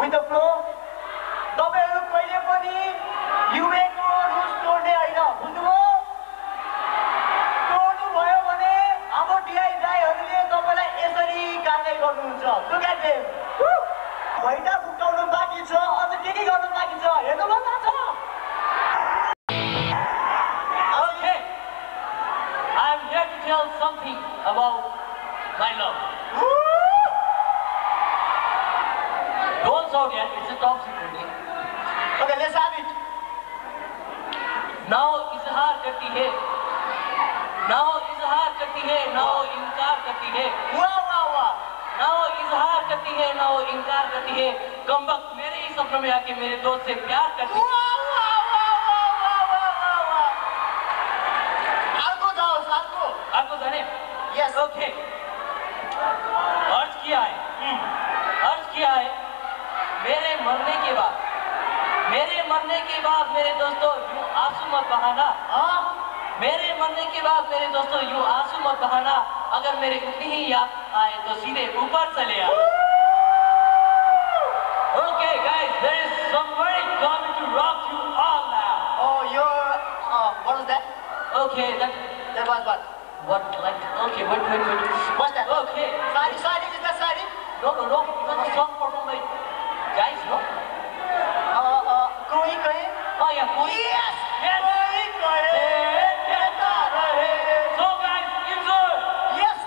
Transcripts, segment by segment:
With the flow तपाईहरु कहिले पनि युएको रुल्स तोड्ने हैन बुझ्नुभयो तोड्नु भयो भने हाम्रो डिआई दाइहरुले तपाईलाई यसरी कारबाही गर्नुहुन्छ लुक एट देम हैटा फुटाउनु बाँकी छ अझ के गर्नु बाँकी छ हेर्नु मन लाग्छ Okay, I am here to tell something about my love. Don't shout yet, it's a top secret thing. Okay, let's have it. Now इजहार करती है, now इजहार करती है, now इनकार करती है. वाह वाह वाह now इजहार करती है, now इनकार करती है. कमबख्त मेरे ही सपनों में आके मेरे दोस्त से प्यार करती है. वाह वाह वाह वाह वाह वाह अर्को जाओ अर्को आपको जाने? Yes okay. अर्ज किया है, अर्ज किया है. मेरे मरने के बाद मेरे दोस्तों यूं आंसू मत बहाना. मेरे मरने के बाद मेरे दोस्तों यूं आंसू मत बहाना. अगर मेरे उतनी ही याद आए तो सीधे ऊपर चले आओ. Okay guys, there is somebody coming to rock you all now. Oh, you're what was that? Okay, That was what? what like okay wait. What's that? Okay. Sari, is that Sari? No, because the song performed by guys, no? कोई कहे? Oh yeah, कोई. Yes! Yes! कोई कहे कहता रहे. So guys, enjoy! Yes!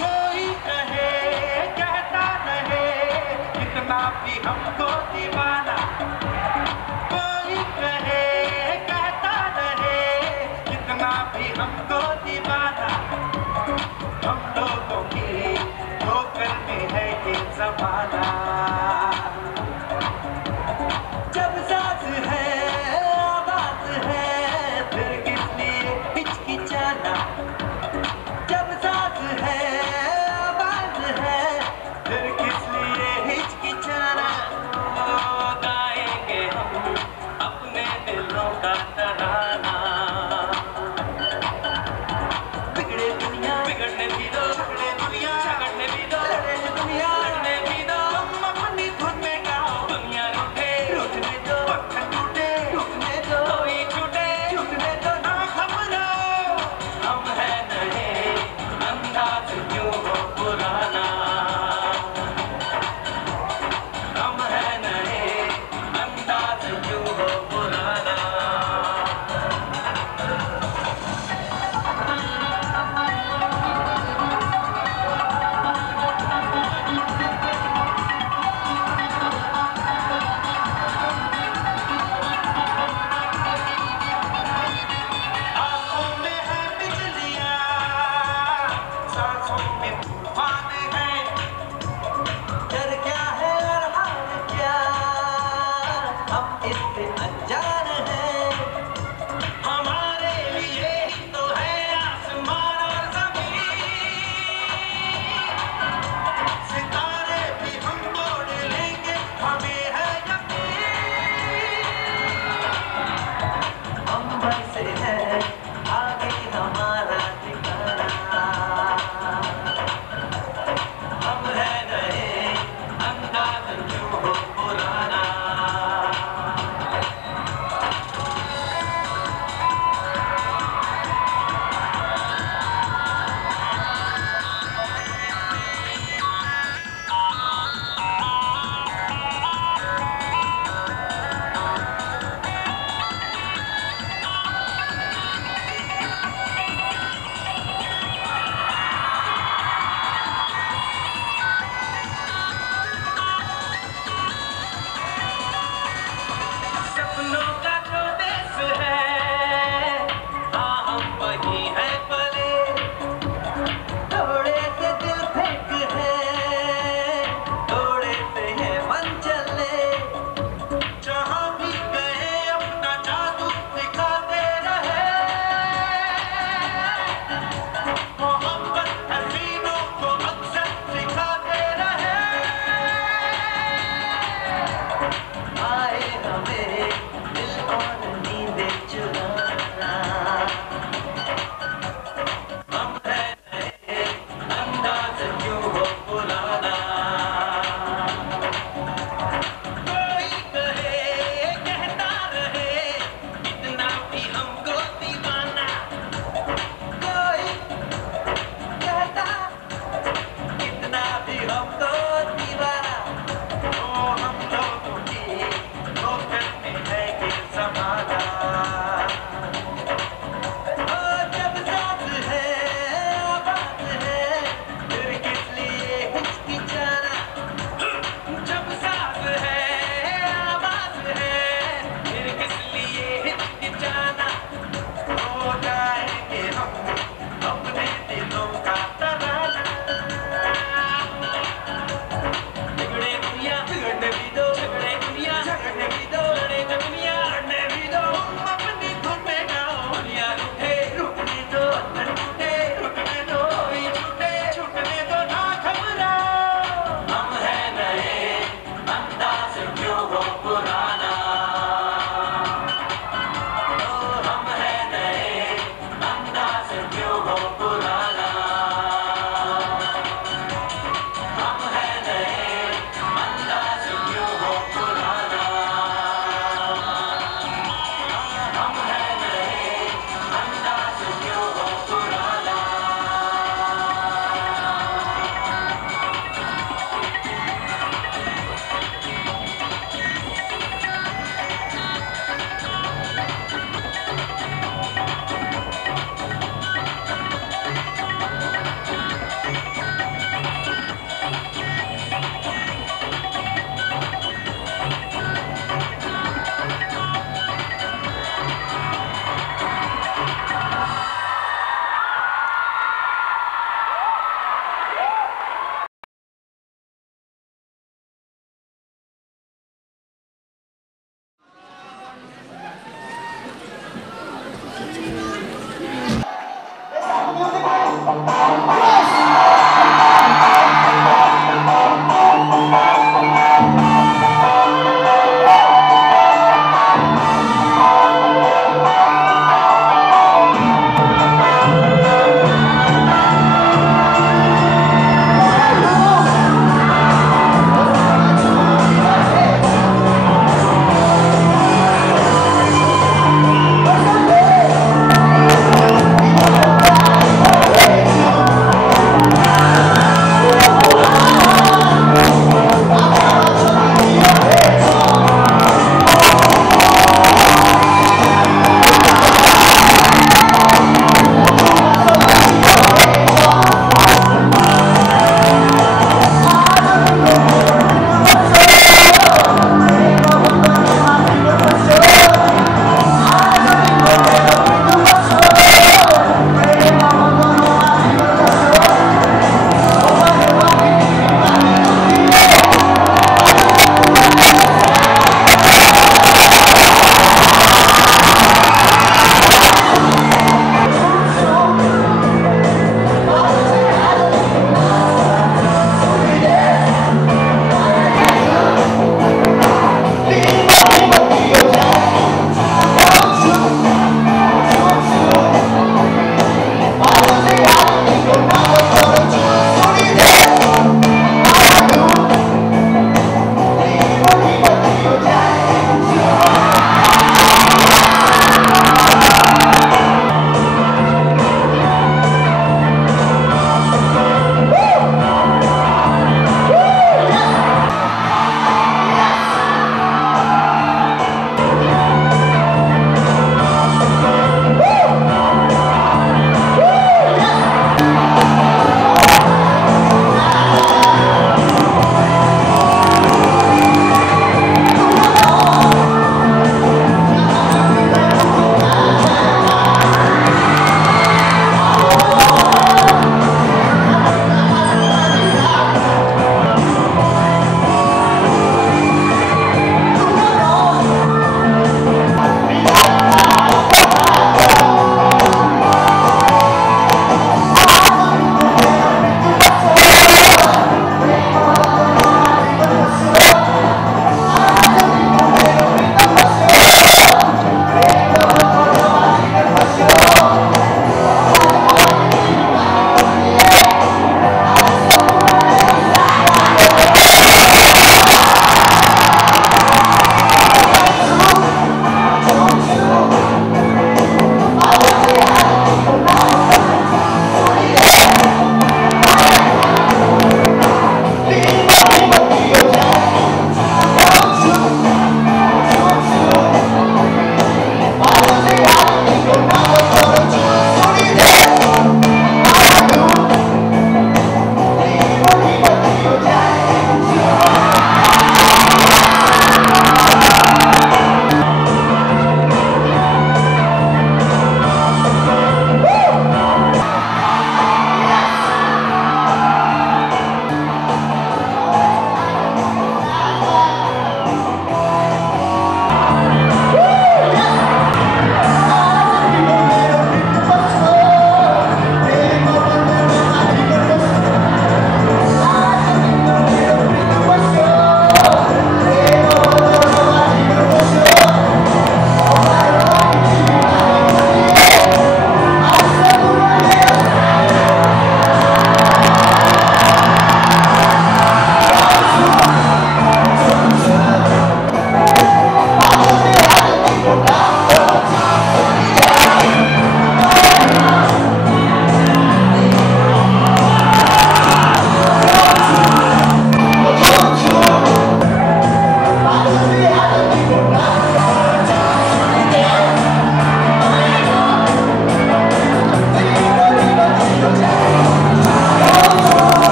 कोई कहे कहता रहे कितना भी हमको दीवाना कोई कहे कहता रहे कितना भी हमको दीवाना हम लोगों की ठोकर में है ये ज़माना जब साथ है आवाज़ है फिर किस लिए हिचकिचाना जब साथ है आवाज़ है फिर किस लिए हिचकिचाना गाएंगे हम अपने दिलों का तराना बिगड़े दुनिया बिगड़ने भी दो बिगड़े दुनिया झगड़ने भी दो लड़ने दुनिया लड़ने भी दो तुम अपनी धुन में गाओ दुनिया रूठने दो पत्थर टूटने दो कोई छूटने दो ना घबराओ हम हैं नए अंदाज क्यों हो पुराना हम हैं नए अंदाज क्यों हो पुराना आँखों में है बिजलियाँ सांसों में तूफान है डर क्या है और हार क्या हम इससे अनजान हैं हमारे लिए ही तो है आसमान और ज़मीन सितारे भी हम तोड़ लेंगे हमें है यकीन अंबर से है आगे हमारा ठिकाना हम हैं नए अंदाज क्यों हो पुराना सपनों का जो देश है हाँ हम वही हैं पले थोड़े से दिल फेंक है थोड़े से है मन चले जहाँ भी गए अपना जादू दिखाते रहे मोहब्बत हसीनों को अक्सर सिखाते रहे आए हमें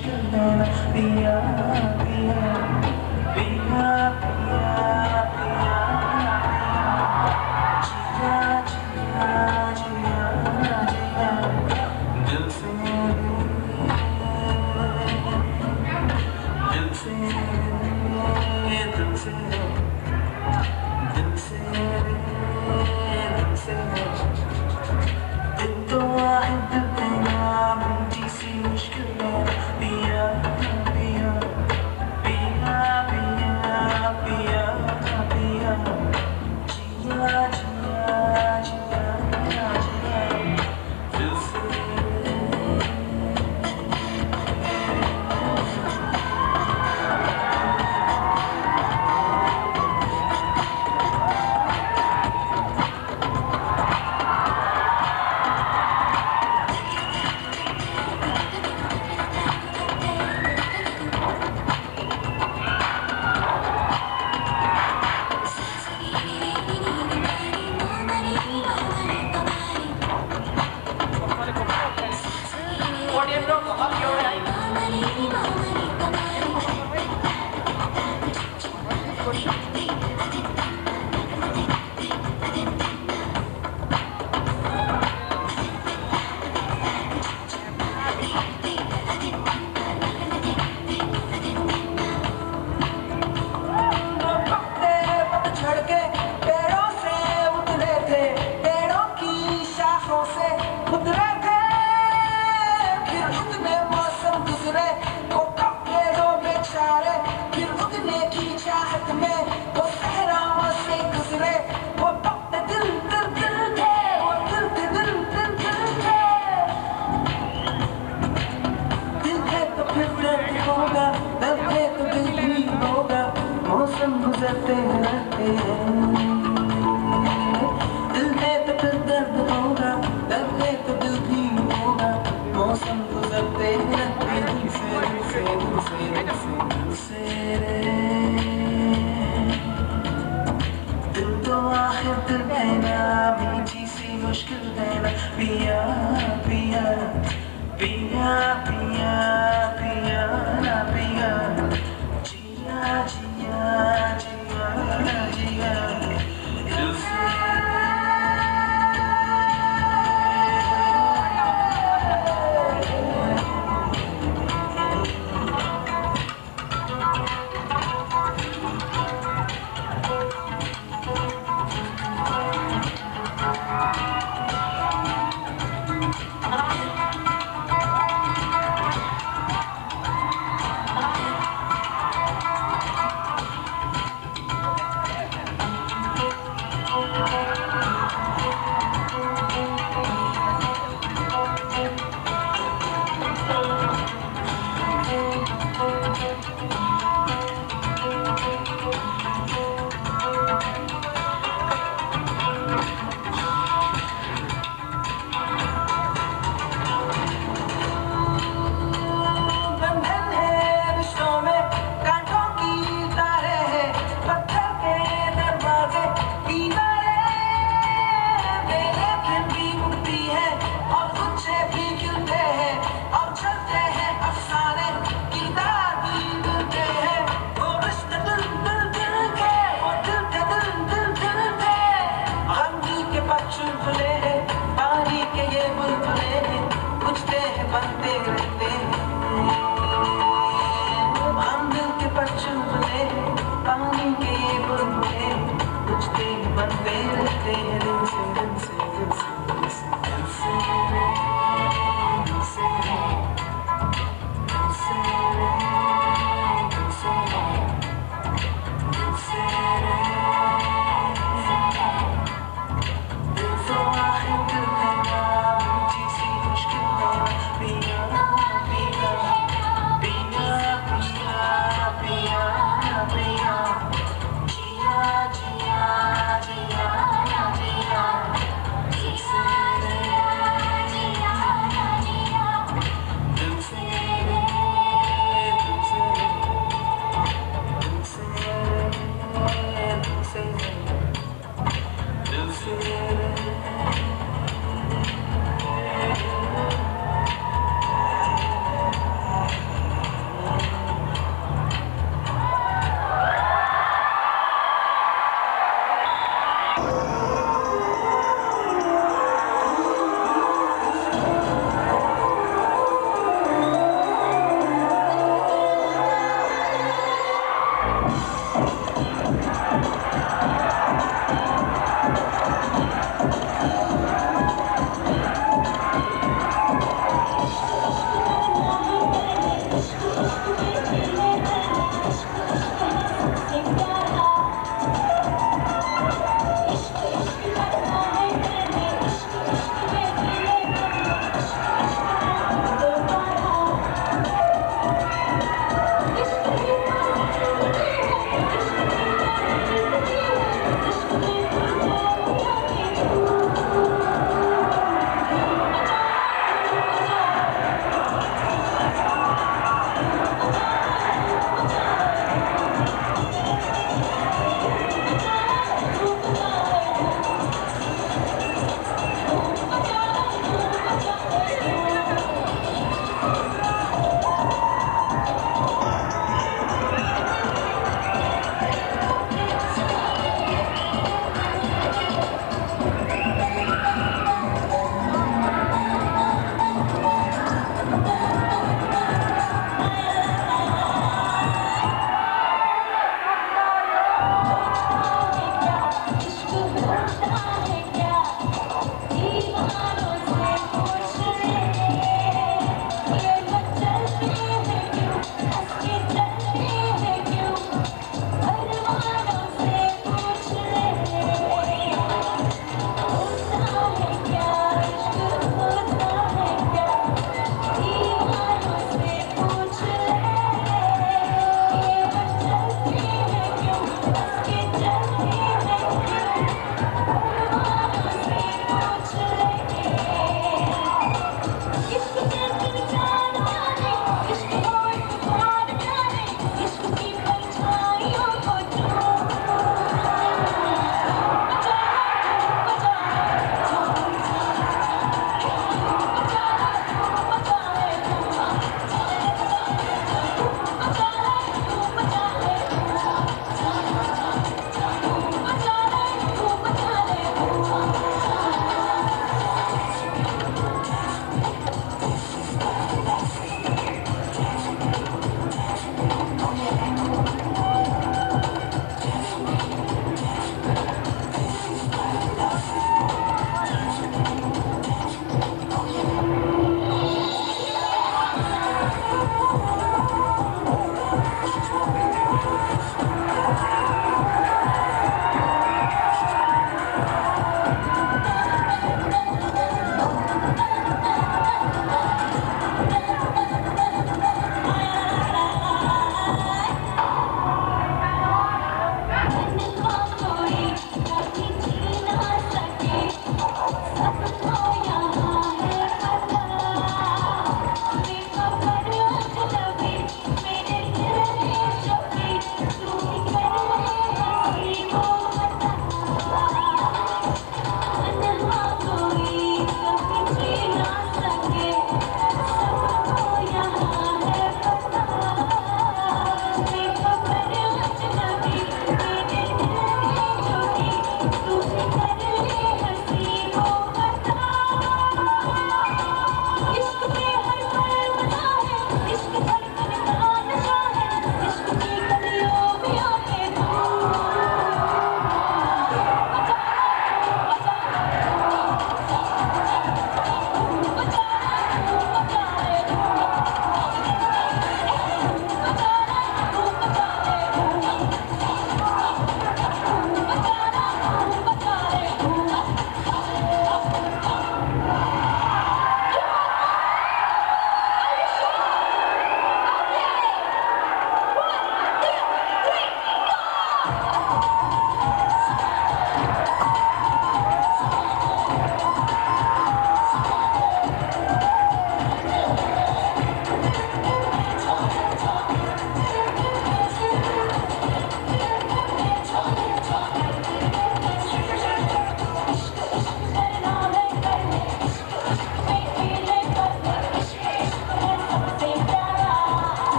मुश्किल है ना पिया पिया पिया पिया पिया जिया जिया जिया जिया दिल से दिल से दिल से दिल से दिल से दिल तो वाहिद तेरा मिलती सी मुश्किल है पिया पिया पिया पिया पिया पिया जिया जिया जिया जिया दिल से गुजरते रहते हैं दिल है तो फिर दर्द होगा दर्द है तो दिल भी होगा मौसम गुजरते रहते दिल से दिल से दिल से दिल से दिल से दिल तो आखिर दिल है ना मीठी सी मुश्किल है ना पिया पिया पिया पिया पिया ना पिया जिया जिया जिया जिया दिल से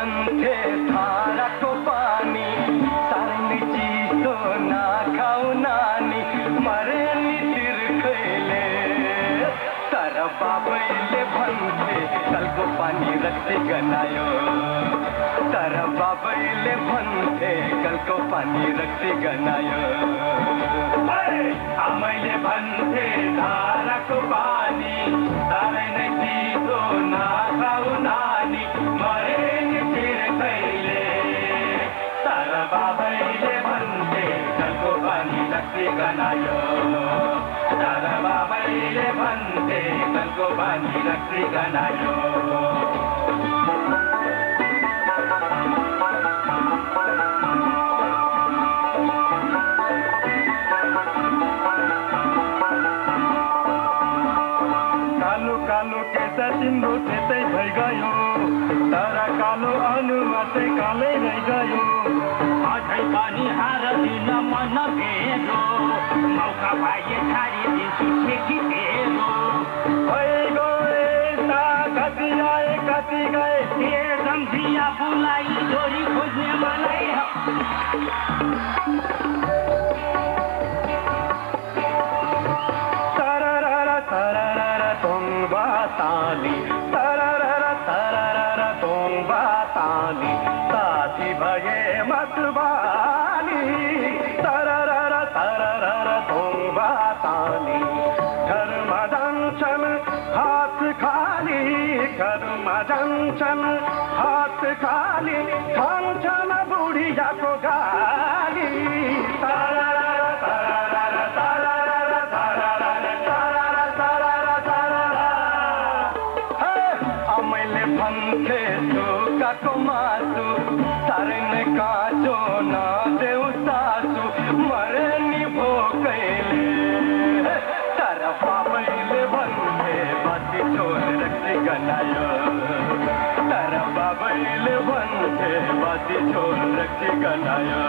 भन्थे धाराको पानी सार्ने चिसो नखाऊ नानी मरे नि तिर्खैले तर बाबैले भन्थे कलको पानी रक्सी गनायो तर बाबैले भन्थे कलको पानी रक्सी गनायो आमैले भन्थे धाराको पानी सारै नै चिसो नखाऊ नानी मरे नि तिर्खैले तर बाबैले भन्थे कलको पानी रक्सी गनायो तर बाबैले भन्थे कलको पानी रक्सी गनायो तिम्रो त्यसै भइगयो तर कालो अनुहार चाहिँ कालै रहिगयो अझै पनि हार दिन मन भेरो मौका पाए छाडिदिन्छु ठेकी हेरो भइगयो यस्ता कति आए कति गए ए सम्झिया बुलाई छोरी खोज्ने मलाई ताली तरररा तरररा तोंबा ताली साथी भए मतबाली तरररा तरररा तोंबा ताली घरमा जान्छन् हात खाली घरमा जान्छन् हात खाली खान्छन् बुढियाको गाली तरररा तरररा तरररा तरररा मैले भन्थे सुकाको मासु साह्रै नै काँचो नदेऊ सासु मरे नि भोकैले तर बाबैले भन्थे बत्ती छोड रक्सी गनायो तर बाबैले भन्थे बत्ती छोड रक्सी गनायो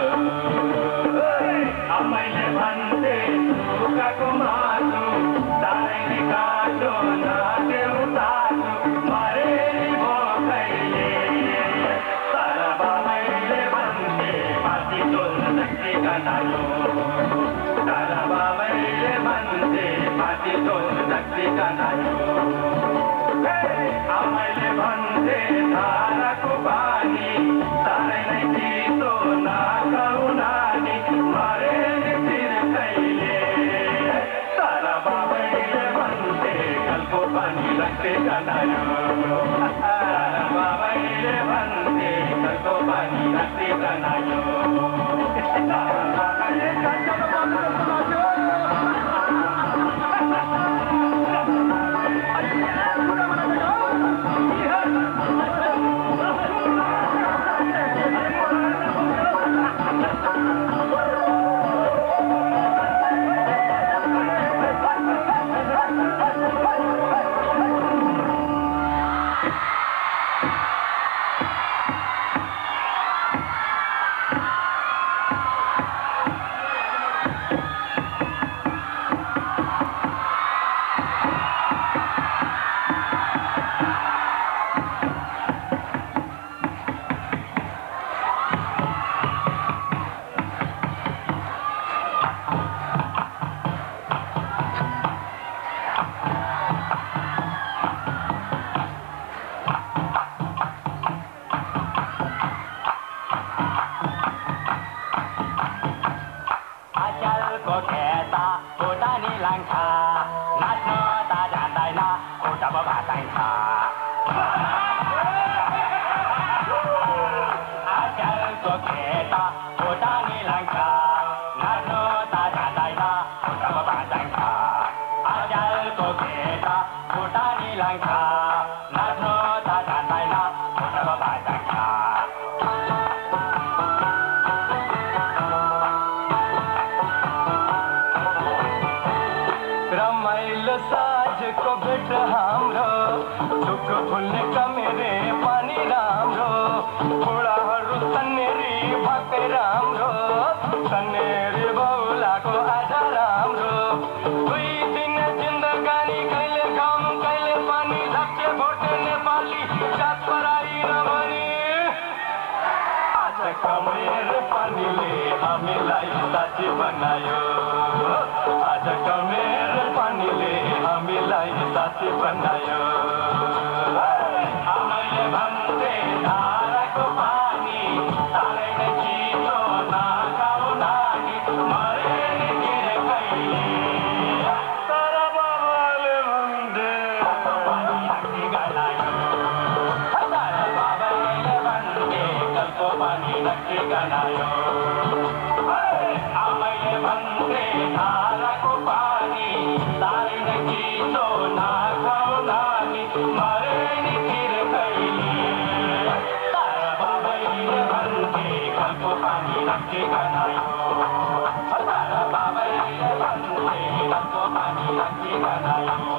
मैले भन्थे सुकाको मासु साह्रै नै काँचो नदेऊ सासु मरे नि भोकैले तर बाबैले भन्थे बत्ती छोड रक्सी गनायो तर बाबैले भन्थे बत्ती छोड रक्सी गनायो आमैले भन्थे धाराको पानी साह्रै नै चिसो नखाऊ नानी मरे नि तिर्खैले तर बाबैले भन्थे कलको पानी रक्सी गनायो तर बाबैले भन्थे कलको पानी रक्सी गनायो रमाइलो साँझको भेट हाम्रो दुःख भुल्ने कमेरे पानी राम्रो बुढाहरू तन्नेरी भएकै राम्रो तन्नेरी बहुलाको आज राम्रो दुई दिन जिन्दगानी कहिले काम कहिले पानी लक्ष्य भोटे नेपाली जात पराई नभनी कमेर पानीले हामीलाई साथी बनायो आज कमेर पानीले हामीलाई साथी बनायो आमाले भन्थे धाराको पानी साह्रै नै चिसो नखाऊ नानी मरे नि किरे कहिले तर बाबाले भन्थे पानी राखी गलायो पानी नक्की गलायो आमैले भन्थे धाराको पानी साह्रै नै चिसो नखाऊ नानी मरे नि फिर कहिले तर बाबैले भन्थे कलको पानी नक्की गलायो तर बाबैले भन्थे कलको पानी नक्की गलायो